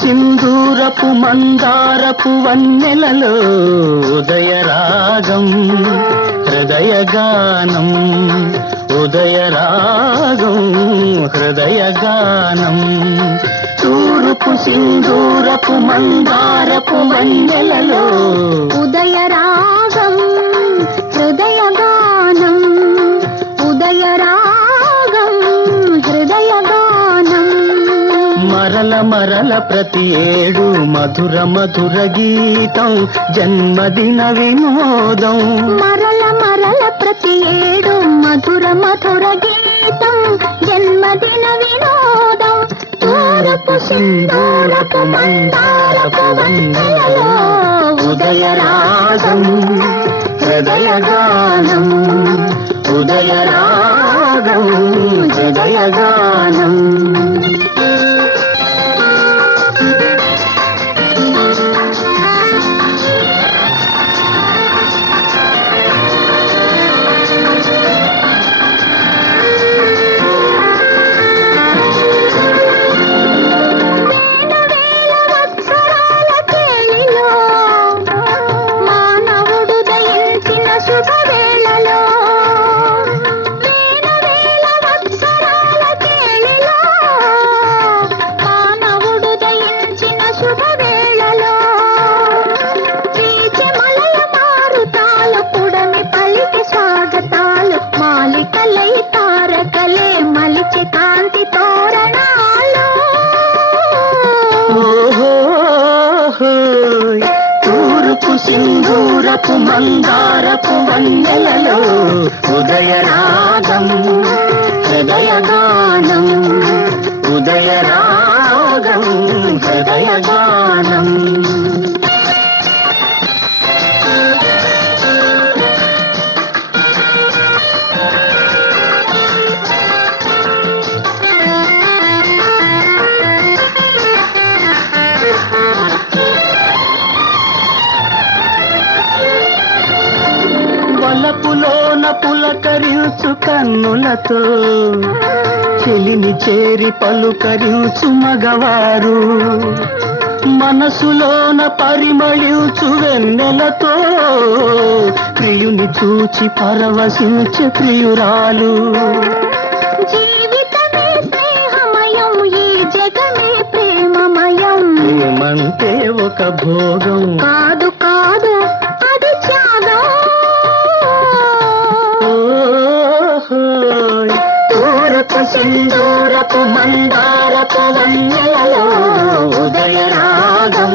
సింధూరపు మందారపు వన్నెలలో ఉదయరాగం హృదయగానం ఉదయరాగం హృదయగానం తూర్పు సింధూరపు మందారపు వన్నెలలో ఉదయరాగం హృదయగానం ఉదయరాగం హృదయగానం మరల మరల ప్రతి ఏడు మధుర మధుర గీతం జన్మదిన వినోదం మరల మరల ప్రతి ఏడు మధుర మధుర గీతం జన్మదిన వినోదం తూర్పు సింధూరపు మందారపు వన్నెలలో ఉదయరాగం హృదయగానం ఉదయరాగం హృదయగానం సింధూరపు మందారపు వన్నెలలో ఉదయరాగం హృదయగానం ఉదయరాగం హృదయగానం వలపులోన పులకరించు కన్నులతో చెలిని చేరి పలుకరించు మగవారు మనసులోన పరిమళించు వెన్నెలతో ప్రియుని చూచి పరవశించే ప్రియురాలు జీవితమే స్నేహమయం ఈ జగమే ప్రేమమయం ప్రేమంటే ఒక భోగం కాదు కాదు అది త్యాగం తూర్పు సింధూరపు మందారపు వన్నెలలో ఉదయరాగం